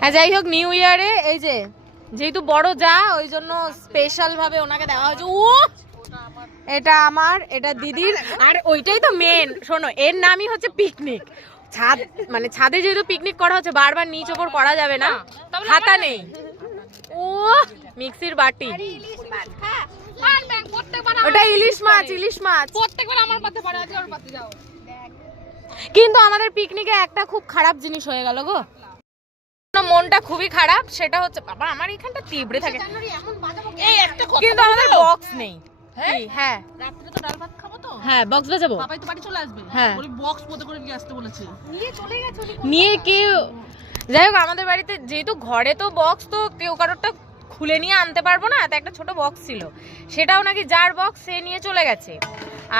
হ্যাঁ যাই হোক, নিউ ইয়ারে এই যে যেহেতু বড় যা, ওই জন্য স্পেশাল ভাবে ওনাকে দেওয়া হয়েছে। ও এটা আমার, এটা দিদির, আর ওইটাই তো মেন। শোনো, এর নামই হচ্ছে পিকনিক। ছাদ মানে ছাদে যেহেতু পিকনিক করা হচ্ছে, বারবার নিচ ওপর করা যাবে না, হাতা নেই। ও মিক্সির বাটি, ওটা ইলিশ মাছ, ইলিশ মাছ প্রত্যেকবার আমার পাতে পারে, আজকে ওর পাতে যাও। কিন্তু আমাদের পিকনিকে একটা খুব খারাপ জিনিস হয়ে গেল গো, মনটা খুবই খারাপ। সেটা হচ্ছে বাবা আমার এখানটা তিবড়ে থাকে, কিন্তু আমাদের বক্স নেই। হ্যাঁ রাত্রে তো ডাল ভাত খাবো তো, হ্যাঁ বক্স বাজাবো, বাবাই তো বাড়ি চলে আসবে, হ্যাঁ ওই বক্স পদে করে নিয়ে আসতে বলেছে, নিয়ে চলে গেছে নিয়ে কেউ। যাই হোক, আমাদের বাড়িতে যেহেতু ঘরে তো বক্স, তো কেউ কারোরটা খুলে নিয়ে আনতে পারবো না, তো একটা ছোট বক্স ছিল, সেটাও নাকি যার বক্স সে নিয়ে চলে গেছে।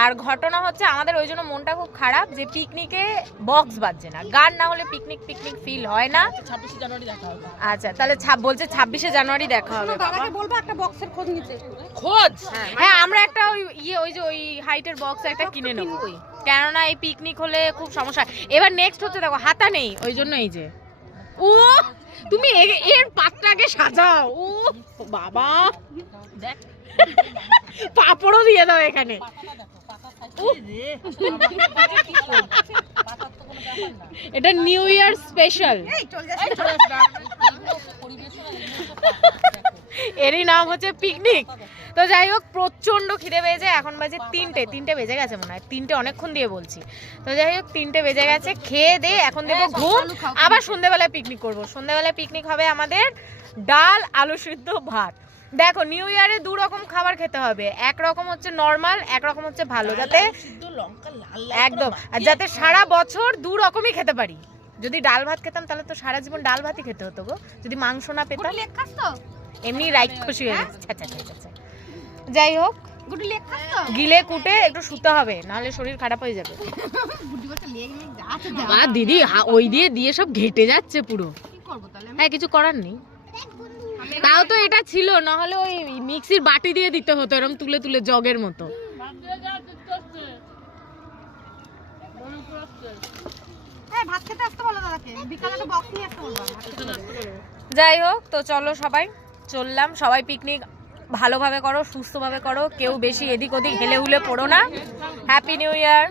আর ঘটনা হচ্ছে আমাদের ওই জন্য মনটা খুব খারাপ যে পিকনিকে বক্স বাজছে না, গান না হলে পিকনিক পিকনিক ফিল হয় না। 26 জানুয়ারি দেখা হবে। আচ্ছা তাহলে বলছে 26শে জানুয়ারি দেখা হবে। বাবাকে বলবো একটা বক্সের খোঁজ নিতে, খোঁজ। হ্যাঁ আমরা একটা ওই যে ওই হাইটের বক্স একটা কিনে নেবো, কেননা এই পিকনিক হলে খুব সমস্যা। এবার নেক্সট হচ্ছে দেখো হাতা নেই, ওই জন্য এই যে ও তুমি এর পাত্রটাকে সাজাও। ও বাবা দেখ পাপড়ও দিয়ে দাও এখানে। এটা নিউ ইয়ার স্পেশাল, এরই নাম হচ্ছে পিকনিক। তো যাই হোক, প্রচন্ড খিদে পেয়েছে, এখন বাজে 3টে বেজে গেছে মনে হয়, 3টে অনেকক্ষণ দিয়ে বলছি। তো যাই হোক 3টে বেজে গেছে, খেয়ে দে এখন দেবো ঘুম, আবার সন্ধ্যেবেলায় পিকনিক করবো। সন্ধ্যেবেলায় পিকনিক হবে আমাদের ডাল, আলু সিদ্ধ, ভাত। দেখো নিউ ইয়ারে 2 রকম খাবার খেতে হবে, এক রকম হচ্ছে নর্মাল, এক রকম হচ্ছে ভালো, যাতে একদম, আর যাতে সারা বছর 2 রকমই খেতে পারি। যদি ডাল ভাত খেতাম তাহলে তো সারা জীবন ডাল ভাতই খেতে হতো গো, যদি মাংস না পেতাম। এমনি রাইট খুশি হয়ে গেছে। যাই হোক, গিলে কুটে একটু শুতে হবে, নাহলে শরীর খারাপ হয়ে যাবে। দিদি ওই দিয়ে সব ঘেটে যাচ্ছে পুরো। হ্যাঁ কিছু করার নেই, তাও তো এটা ছিল, না হলে ওই মিক্সির বাটি দিয়ে দিতে হতো এরকম তুলে তুলে জগের মতো। যাই হোক, তো চলো সবাই চললাম, সবাই পিকনিক ভালোভাবে করো, সুস্থভাবে করো, কেউ বেশি এদিক ওদিক হেলে হুলে পড়ো না। Happy new year.